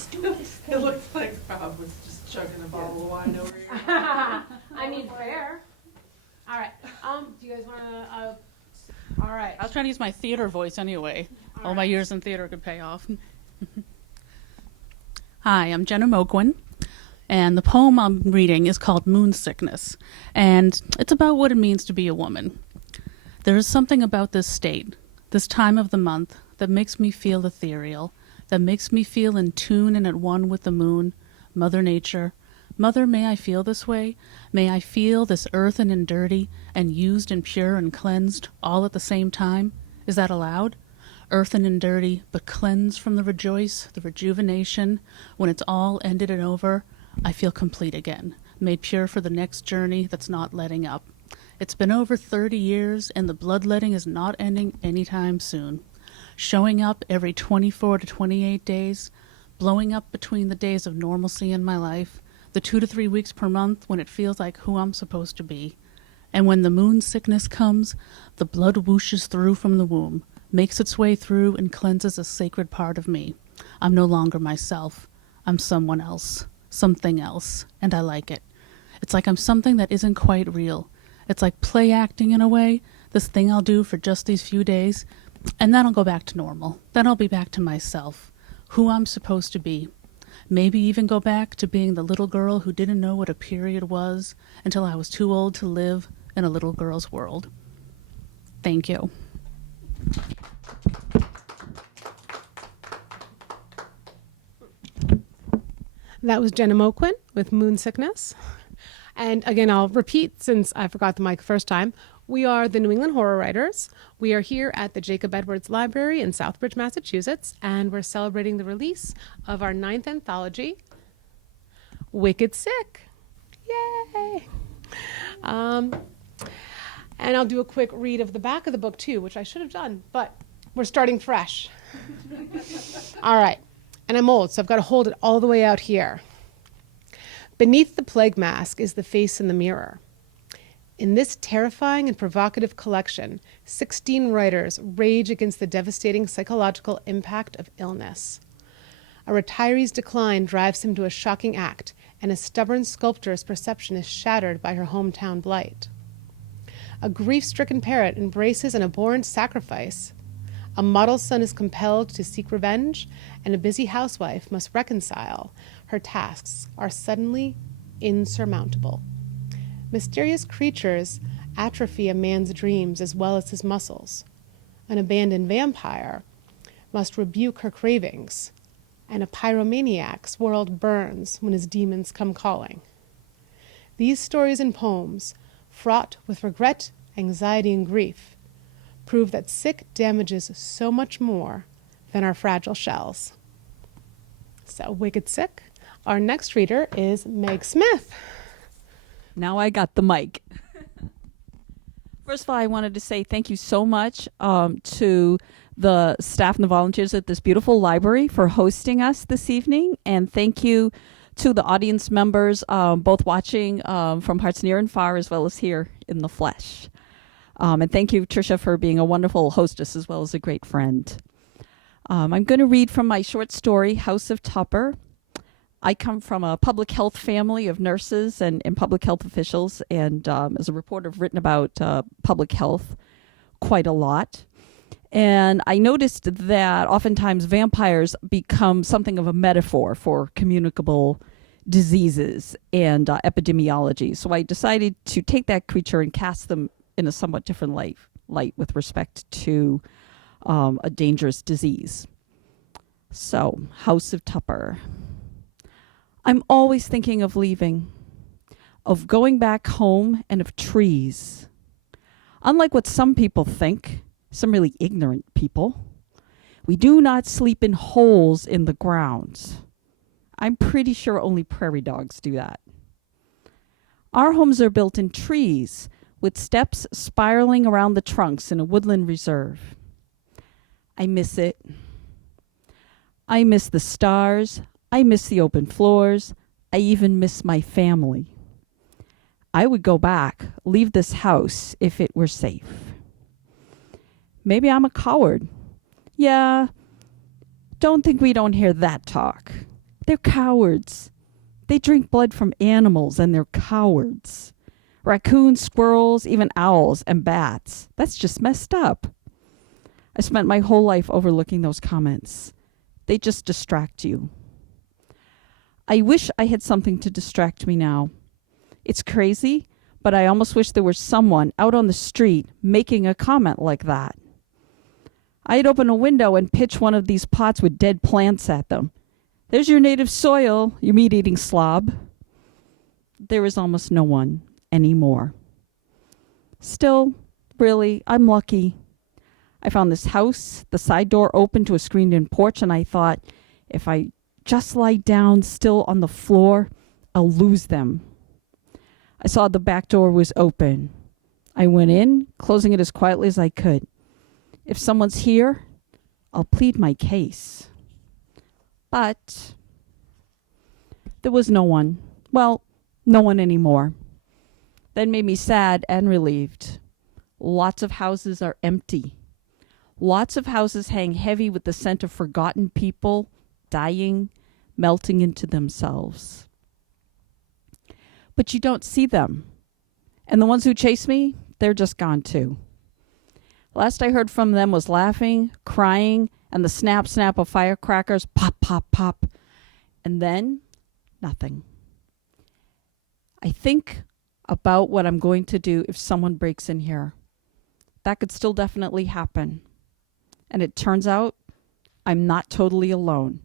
let's do this. It looks like Rob was just chugging a bottle of wine over here. I mean, fair. All right. Do you guys want to? All right. I was trying to use my theater voice anyway. All my years in theater could pay off. Hi, I'm Jenna Moquin, and the poem I'm reading is called Moon Sickness, and it's about what it means to be a woman. There is something about this state, this time of the month, that makes me feel ethereal, that makes me feel in tune and at one with the moon, Mother Nature. Mother, may I feel this way? May I feel this earthen and dirty, and used and pure and cleansed, all at the same time? Is that allowed? Earthen and dirty, but cleansed from the rejoice, the rejuvenation. When it's all ended and over, I feel complete again, made pure for the next journey that's not letting up. It's been over 30 years, and the bloodletting is not ending anytime soon. Showing up every 24 to 28 days, blowing up between the days of normalcy in my life, the 2 to 3 weeks per month when it feels like who I'm supposed to be. And when the moon sickness comes, the blood whooshes through from the womb, makes its way through and cleanses a sacred part of me. I'm no longer myself. I'm someone else, something else, and I like it. It's like I'm something that isn't quite real. It's like play acting in a way, this thing I'll do for just these few days, and then I'll go back to normal. Then I'll be back to myself, who I'm supposed to be. Maybe even go back to being the little girl who didn't know what a period was until I was too old to live in a little girl's world. Thank you. That was Jenna Moquin with Moon Sickness. And again, I'll repeat since I forgot the mic first time. We are the New England Horror Writers. We are here at the Jacob Edwards Library in Southbridge, Massachusetts, and we're celebrating the release of our 9th anthology, Wicked Sick. Yay! And I'll do a quick read of the back of the book too, which I should have done, but we're starting fresh. All right. And I'm old, so I've got to hold it all the way out here. Beneath the plague mask is the face in the mirror. In this terrifying and provocative collection, 16 writers rage against the devastating psychological impact of illness. A retiree's decline drives him to a shocking act, and a stubborn sculptor's perception is shattered by her hometown blight. A grief-stricken parent embraces an abhorrent sacrifice. A model son is compelled to seek revenge, and a busy housewife must reconcile. Her tasks are suddenly insurmountable. Mysterious creatures atrophy a man's dreams as well as his muscles. An abandoned vampire must rebuke her cravings, and a pyromaniac's world burns when his demons come calling. These stories and poems, fraught with regret, anxiety, and grief, prove that sick damages so much more than our fragile shells. So, Wicked Sick. Our next reader is Meg Smith. Now I got the mic. First of all, I wanted to say thank you so much to the staff and the volunteers at this beautiful library for hosting us this evening. And thank you to the audience members, both watching from parts near and far, as well as here in the flesh. And thank you, Tricia, for being a wonderful hostess as well as a great friend. I'm going to read from my short story, House of Tupper. I come from a public health family of nurses and public health officials, and as a reporter, I've written about public health quite a lot. And I noticed that oftentimes vampires become something of a metaphor for communicable diseases and epidemiology. So I decided to take that creature and cast them in a somewhat different light with respect to a dangerous disease. So, House of Tupper. I'm always thinking of leaving, of going back home, and of trees. Unlike what some people think, some really ignorant people, we do not sleep in holes in the ground. I'm pretty sure only prairie dogs do that. Our homes are built in trees, with steps spiraling around the trunks in a woodland reserve. I miss it. I miss the stars. I miss the open floors. I even miss my family. I would go back, leave this house if it were safe. Maybe I'm a coward. Yeah, don't think we don't hear that talk. They're cowards. They drink blood from animals, and they're cowards. Raccoons, squirrels, even owls and bats. That's just messed up. I spent my whole life overlooking those comments. They just distract you. I wish I had something to distract me now. It's crazy, but I almost wish there was someone out on the street making a comment like that. I'd open a window and pitch one of these pots with dead plants at them. There's your native soil, you meat-eating slob. There is almost no one anymore. Still, really, I'm lucky. I found this house, the side door open to a screened-in porch, and I thought, if I just lie down still on the floor, I'll lose them. I saw the back door was open. I went in, closing it as quietly as I could. If someone's here, I'll plead my case. But there was no one. Well, no one anymore. That made me sad and relieved. Lots of houses are empty. Lots of houses hang heavy with the scent of forgotten people, dying, melting into themselves. But you don't see them. And the ones who chase me, they're just gone too. Last I heard from them was laughing, crying, and the snap, snap of firecrackers, pop, pop, pop. And then, nothing. I think about what I'm going to do if someone breaks in here. That could still definitely happen. And it turns out I'm not totally alone.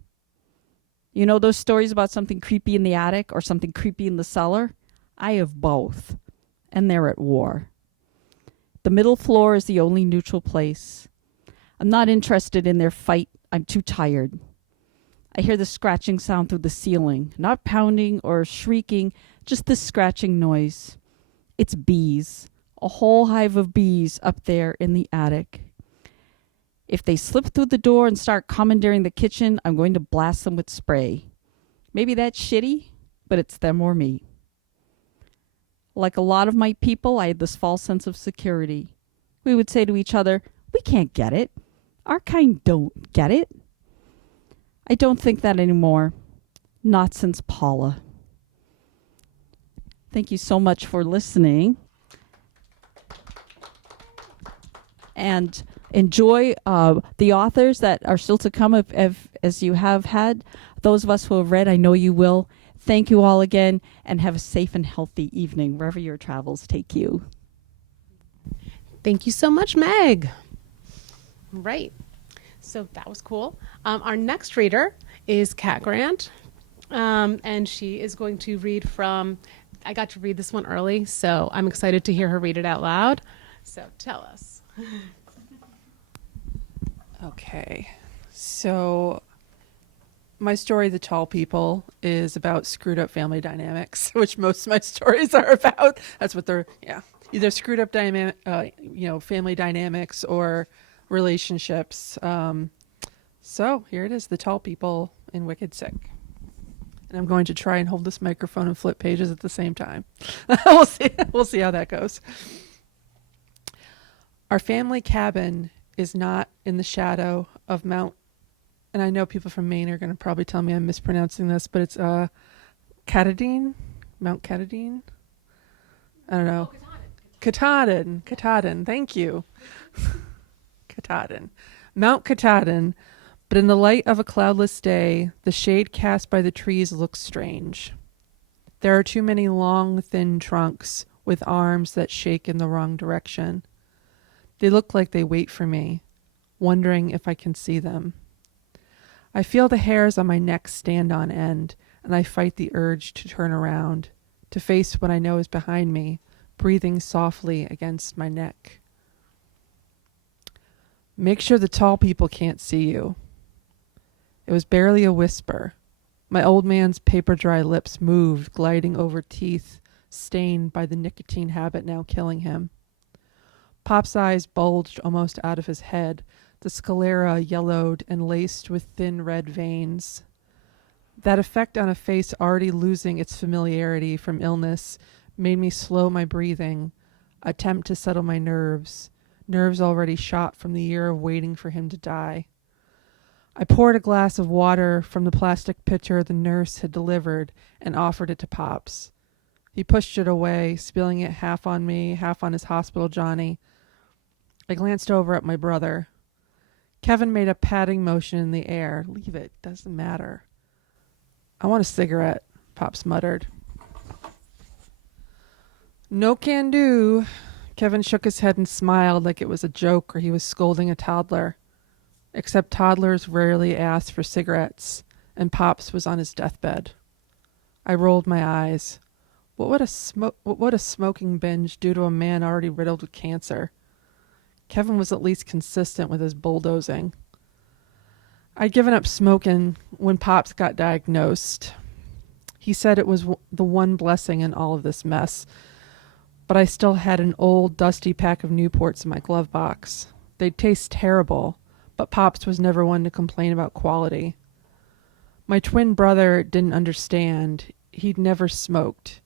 You know those stories about something creepy in the attic or something creepy in the cellar? I have both. And they're at war. The middle floor is the only neutral place. I'm not interested in their fight. I'm too tired. I hear the scratching sound through the ceiling. Not pounding or shrieking, just this scratching noise. It's bees. A whole hive of bees up there in the attic. If they slip through the door and start commandeering the kitchen, I'm going to blast them with spray. Maybe that's shitty, but it's them or me. Like a lot of my people, I had this false sense of security. We would say to each other, we can't get it. Our kind don't get it. I don't think that anymore. Not since Paula. Thank you so much for listening. And enjoy the authors that are still to come as you have had. Those of us who have read, I know you will. Thank you all again, and have a safe and healthy evening wherever your travels take you. Thank you so much, Meg. Right. So that was cool. Our next reader is Kat Grant, and she is going to read from, I got to read this one early, so I'm excited to hear her read it out loud. So tell us. Okay, so my story, The Tall People, is about screwed up family dynamics, which most of my stories are about. That's what they're, either screwed up family dynamics or relationships. So here it is, The Tall People in Wicked Sick. And I'm going to try and hold this microphone and flip pages at the same time. We'll see how that goes. Our family cabin is not in the shadow of Mount, and I know people from Maine are going to probably tell me I'm mispronouncing this, but it's Katahdin? Mount Katahdin? I don't know. Katahdin. Thank you. Katahdin. Mount Katahdin. But in the light of a cloudless day, the shade cast by the trees looks strange. There are too many long, thin trunks with arms that shake in the wrong direction. They look like they wait for me, wondering if I can see them. I feel the hairs on my neck stand on end, and I fight the urge to turn around, to face what I know is behind me, breathing softly against my neck. Make sure the tall people can't see you. It was barely a whisper. My old man's paper-dry lips moved, gliding over teeth stained by the nicotine habit now killing him. Pop's eyes bulged almost out of his head, the sclera yellowed and laced with thin red veins. That effect on a face already losing its familiarity from illness made me slow my breathing, attempt to settle my nerves already shot from the year of waiting for him to die. I poured a glass of water from the plastic pitcher the nurse had delivered and offered it to Pops. He pushed it away, spilling it half on me, half on his hospital Johnny. I glanced over at my brother. Kevin made a patting motion in the air. Leave it, doesn't matter. I want a cigarette, Pops muttered. No can do. Kevin shook his head and smiled like it was a joke or he was scolding a toddler. Except toddlers rarely asked for cigarettes, and Pops was on his deathbed. I rolled my eyes. What would a smoking binge do to a man already riddled with cancer? Kevin was at least consistent with his bulldozing. I'd given up smoking when Pops got diagnosed. He said it was the one blessing in all of this mess, but I still had an old, dusty pack of Newports in my glove box. They'd taste terrible, but Pops was never one to complain about quality. My twin brother didn't understand. He'd never smoked.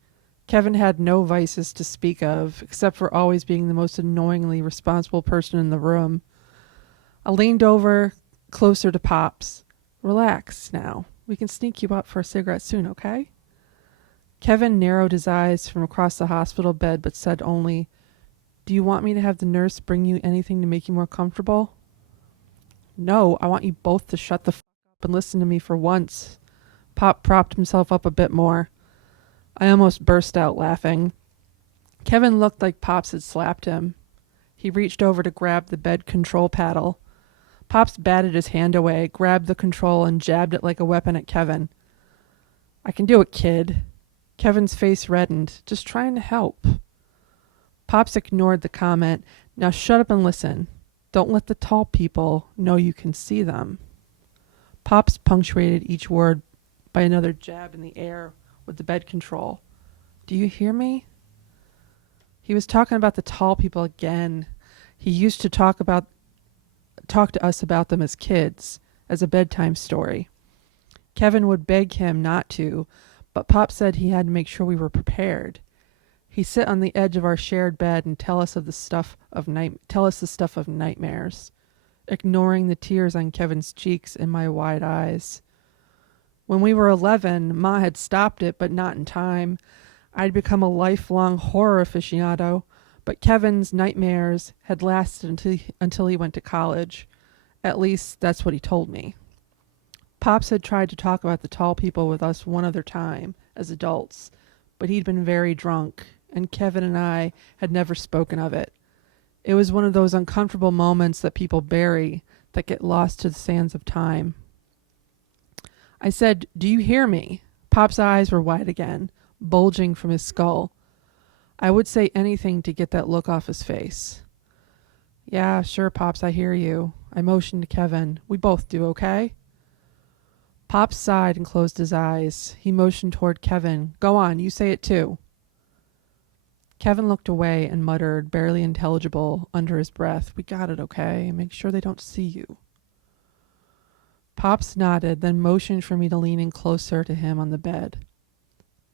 Kevin had no vices to speak of, except for always being the most annoyingly responsible person in the room. I leaned over, closer to Pops. Relax now. We can sneak you out for a cigarette soon, okay? Kevin narrowed his eyes from across the hospital bed, but said only, Do you want me to have the nurse bring you anything to make you more comfortable? No, I want you both to shut the f*** up and listen to me for once. Pop propped himself up a bit more. I almost burst out laughing. Kevin looked like Pops had slapped him. He reached over to grab the bed control paddle. Pops batted his hand away, grabbed the control, and jabbed it like a weapon at Kevin. I can do it, kid. Kevin's face reddened, just trying to help. Pops ignored the comment. Now shut up and listen. Don't let the tall people know you can see them. Pops punctuated each word by another jab in the air with the bed control. Do you hear me? He was talking about the tall people again. He used to talk to us about them as kids, as a bedtime story. Kevin would beg him not to, but Pop said he had to make sure we were prepared. He'd sit on the edge of our shared bed and tell us the stuff of nightmares, ignoring the tears on Kevin's cheeks and my wide eyes. When we were 11, Ma had stopped it, but not in time. I'd become a lifelong horror aficionado, but Kevin's nightmares had lasted until he went to college. At least, that's what he told me. Pops had tried to talk about the tall people with us one other time, as adults, but he'd been very drunk, and Kevin and I had never spoken of it. It was one of those uncomfortable moments that people bury, that get lost to the sands of time. I said, Do you hear me? Pop's eyes were wide again, bulging from his skull. I would say anything to get that look off his face. Yeah, sure, Pops, I hear you. I motioned to Kevin. We both do, okay? Pops sighed and closed his eyes. He motioned toward Kevin. Go on, you say it too. Kevin looked away and muttered, barely intelligible, under his breath, We got it, okay? Make sure they don't see you. Pops nodded, then motioned for me to lean in closer to him on the bed.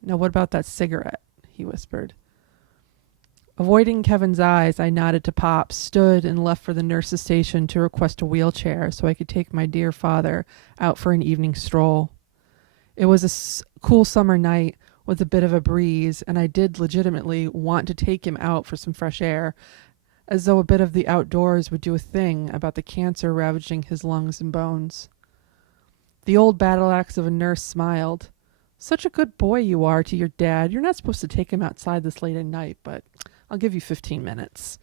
Now what about that cigarette? He whispered. Avoiding Kevin's eyes, I nodded to Pops, stood and left for the nurse's station to request a wheelchair so I could take my dear father out for an evening stroll. It was a cool summer night with a bit of a breeze, and I did legitimately want to take him out for some fresh air, as though a bit of the outdoors would do a thing about the cancer ravaging his lungs and bones. The old battle axe of a nurse smiled. Such a good boy you are to your dad. You're not supposed to take him outside this late at night, but I'll give you 15 minutes.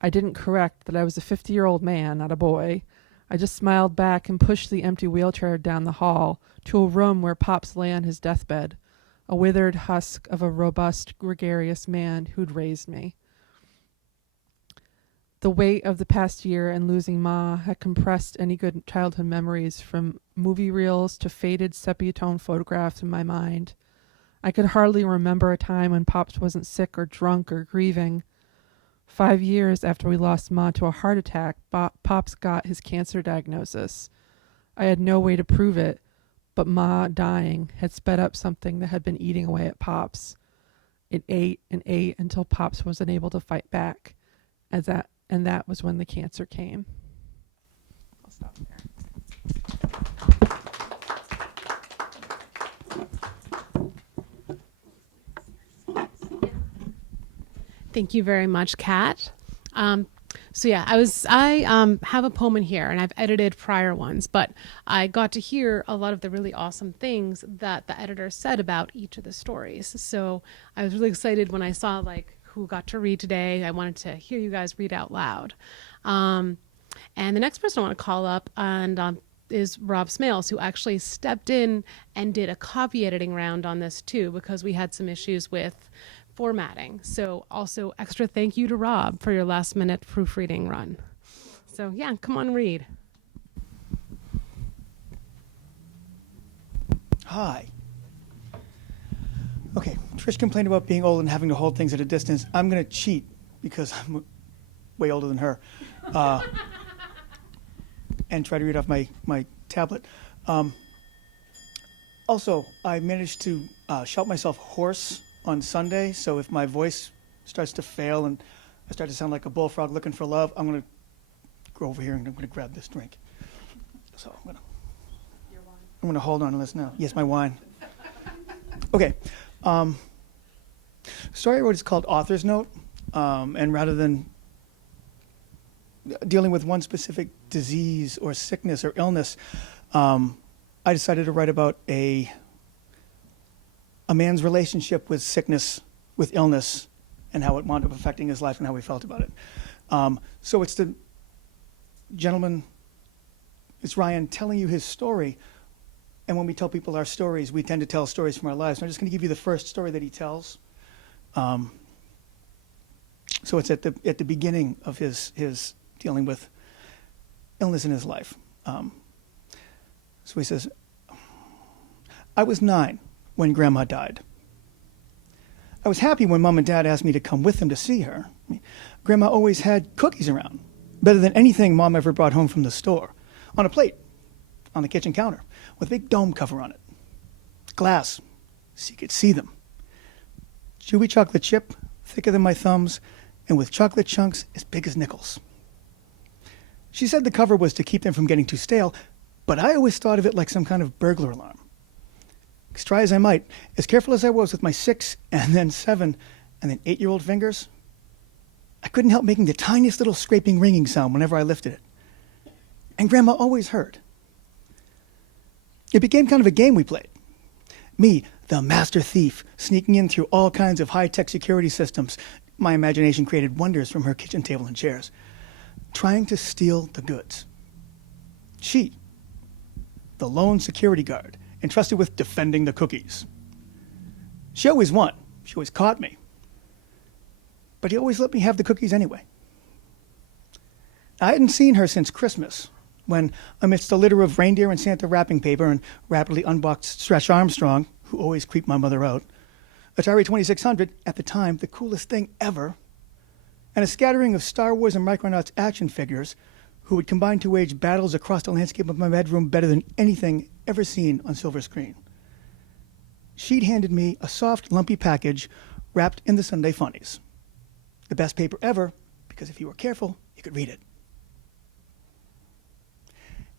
I didn't correct that I was a 50-year-old man, not a boy. I just smiled back and pushed the empty wheelchair down the hall to a room where Pops lay on his deathbed, a withered husk of a robust, gregarious man who'd raised me. The weight of the past year and losing Ma had compressed any good childhood memories from movie reels to faded sepia-tone photographs in my mind. I could hardly remember a time when Pops wasn't sick or drunk or grieving. 5 years after we lost Ma to a heart attack, Pops got his cancer diagnosis. I had no way to prove it, but Ma dying had sped up something that had been eating away at Pops. It ate and ate until Pops was unable to fight back, and that was when the cancer came. I'll stop there. Thank you very much, Kat. I have a poem in here, and I've edited prior ones, but I got to hear a lot of the really awesome things that the editor said about each of the stories. So I was really excited when I saw who got to read today. I wanted to hear you guys read out loud. And the next person I want to call up is Rob Smales, who actually stepped in and did a copy editing round on this too, because we had some issues with formatting. So also extra thank you to Rob for your last minute proofreading run. So yeah, come on, read. Hi. Okay, Trish complained about being old and having to hold things at a distance. I'm going to cheat because I'm way older than her and try to read off my tablet. Also, I managed to shout myself hoarse on Sunday, so if my voice starts to fail and I start to sound like a bullfrog looking for love, I'm going to go over here and I'm going to grab this drink. So I'm going to hold on to this now. Yes, my wine. Okay. Story I wrote is called Author's Note, and rather than dealing with one specific disease or sickness or illness, I decided to write about a man's relationship with sickness, with illness, and how it wound up affecting his life and how he felt about it. So it's the gentleman, it's Ryan telling you his story. And when we tell people our stories, we tend to tell stories from our lives. So I'm just going to give you the first story that he tells. So it's at the beginning of his dealing with illness in his life. So he says, I was 9 when Grandma died. I was happy when Mom and Dad asked me to come with them to see her. Grandma always had cookies around, better than anything Mom ever brought home from the store, on a plate, on the kitchen counter, with a big dome cover on it. Glass, so you could see them. Chewy chocolate chip, thicker than my thumbs, and with chocolate chunks as big as nickels. She said the cover was to keep them from getting too stale, but I always thought of it like some kind of burglar alarm. As try as I might, as careful as I was with my 6 and then 7 and then 8-year-old fingers, I couldn't help making the tiniest little scraping ringing sound whenever I lifted it. And Grandma always heard. It became kind of a game we played. Me, the master thief, sneaking in through all kinds of high-tech security systems. My imagination created wonders from her kitchen table and chairs, trying to steal the goods. She, the lone security guard, entrusted with defending the cookies. She always won. She always caught me. But he always let me have the cookies anyway. I hadn't seen her since Christmas, when, amidst a litter of reindeer and Santa wrapping paper and rapidly unboxed Stretch Armstrong, who always creeped my mother out, Atari 2600, at the time, the coolest thing ever, and a scattering of Star Wars and Micronauts action figures who would combine to wage battles across the landscape of my bedroom better than anything ever seen on silver screen. She'd handed me a soft, lumpy package wrapped in the Sunday Funnies. The best paper ever, because if you were careful, you could read it.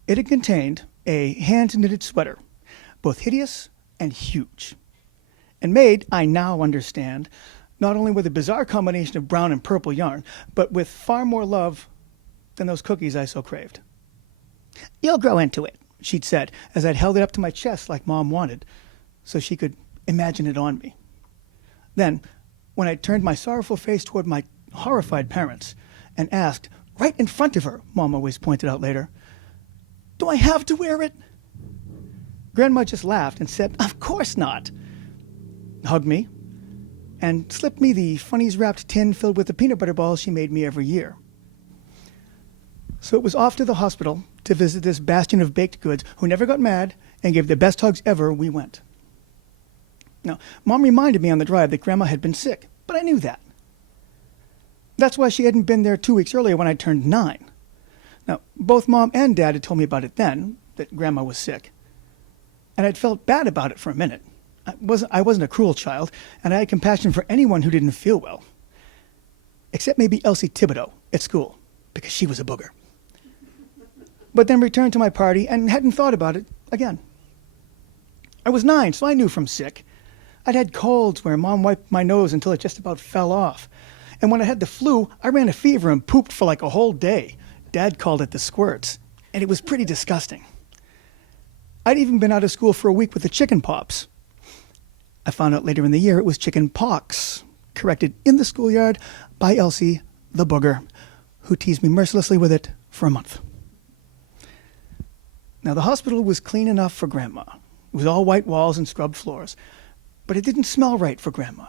It had contained a hand-knitted sweater, both hideous and huge, and made, I now understand, not only with a bizarre combination of brown and purple yarn, but with far more love than those cookies I so craved. You'll grow into it, she'd said, as I'd held it up to my chest like Mom wanted, so she could imagine it on me. Then, when I turned my sorrowful face toward my horrified parents and asked, right in front of her, Mom always pointed out later, do I have to wear it? Grandma just laughed and said, of course not, hugged me, and slipped me the Funnies-wrapped tin filled with the peanut butter balls she made me every year. So it was off to the hospital to visit this bastion of baked goods who never got mad and gave the best hugs ever. We went. Now, Mom reminded me on the drive that Grandma had been sick, but I knew that. That's why she hadn't been there 2 weeks earlier when I turned 9. Now, both Mom and Dad had told me about it then, that Grandma was sick. And I'd felt bad about it for a minute. I wasn't a cruel child, and I had compassion for anyone who didn't feel well. Except maybe Elsie Thibodeau at school, because she was a booger. But then returned to my party and hadn't thought about it again. I was 9, so I knew from sick. I'd had colds where Mom wiped my nose until it just about fell off. And when I had the flu, I ran a fever and pooped for like a whole day. Dad called it the squirts, and it was pretty disgusting. I'd even been out of school for a week with the chicken pops. I found out later in the year it was chicken pox, corrected in the schoolyard by Elsie, the booger, who teased me mercilessly with it for a month. Now, the hospital was clean enough for Grandma. It was all white walls and scrubbed floors, but it didn't smell right for Grandma.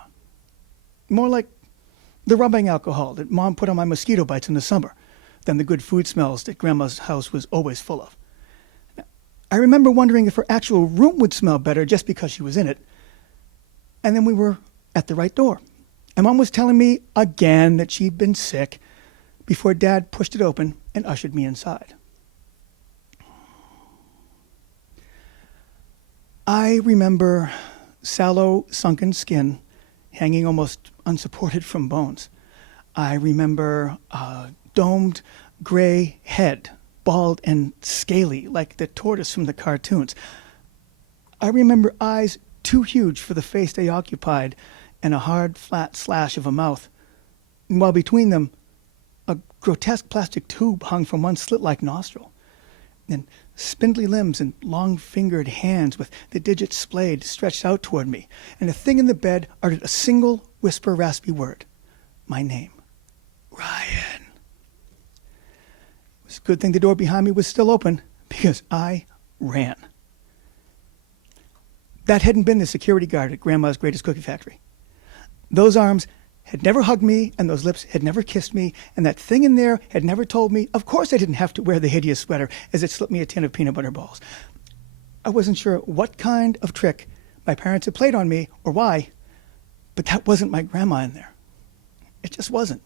More like the rubbing alcohol that Mom put on my mosquito bites in the summer than the good food smells that Grandma's house was always full of. Now, I remember wondering if her actual room would smell better just because she was in it. And then we were at the right door. And Mom was telling me again that she'd been sick before Dad pushed it open and ushered me inside. I remember sallow, sunken skin hanging almost unsupported from bones. I remember a domed gray head, bald and scaly like the tortoise from the cartoons. I remember eyes too huge for the face they occupied and a hard, flat slash of a mouth, while between them a grotesque plastic tube hung from one slit-like nostril. And spindly limbs and long-fingered hands with the digits splayed stretched out toward me, and a thing in the bed uttered a single whisper raspy word. My name. Ryan. It was a good thing the door behind me was still open, because I ran. That hadn't been the security guard at Grandma's Greatest Cookie Factory. Those arms had never hugged me, and those lips had never kissed me, and that thing in there had never told me, of course I didn't have to wear the hideous sweater as it slipped me a tin of peanut butter balls. I wasn't sure what kind of trick my parents had played on me or why, but that wasn't my grandma in there. It just wasn't.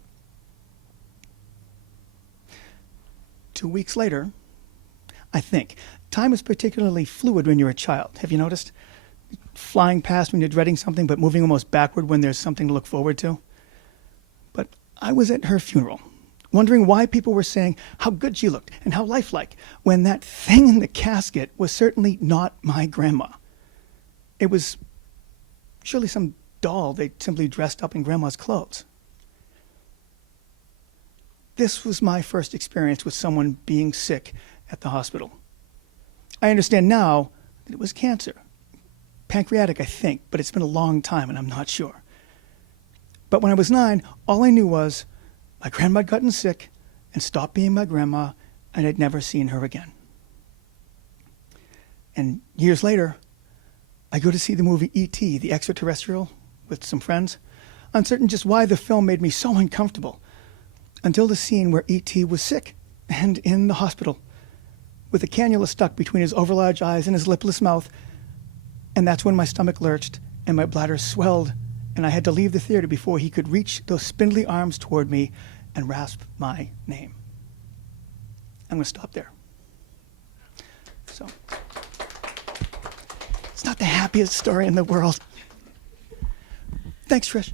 2 weeks later, I think, time is particularly fluid when you're a child. Have you noticed? Flying past when you're dreading something, but moving almost backward when there's something to look forward to. But I was at her funeral, wondering why people were saying how good she looked and how lifelike, when that thing in the casket was certainly not my grandma. It was surely some doll they simply dressed up in Grandma's clothes. This was my first experience with someone being sick at the hospital. I understand now that it was cancer. Pancreatic, I think, but it's been a long time and I'm not sure. But when I was 9, all I knew was my grandma had gotten sick and stopped being my grandma, and I'd never seen her again. And years later, I go to see the movie E.T., the extraterrestrial, with some friends, uncertain just why the film made me so uncomfortable, until the scene where E.T. was sick and in the hospital, with a cannula stuck between his overlarge eyes and his lipless mouth. And that's when my stomach lurched and my bladder swelled, and I had to leave the theater before he could reach those spindly arms toward me and rasp my name. I'm going to stop there. So, it's not the happiest story in the world. Thanks, Trish.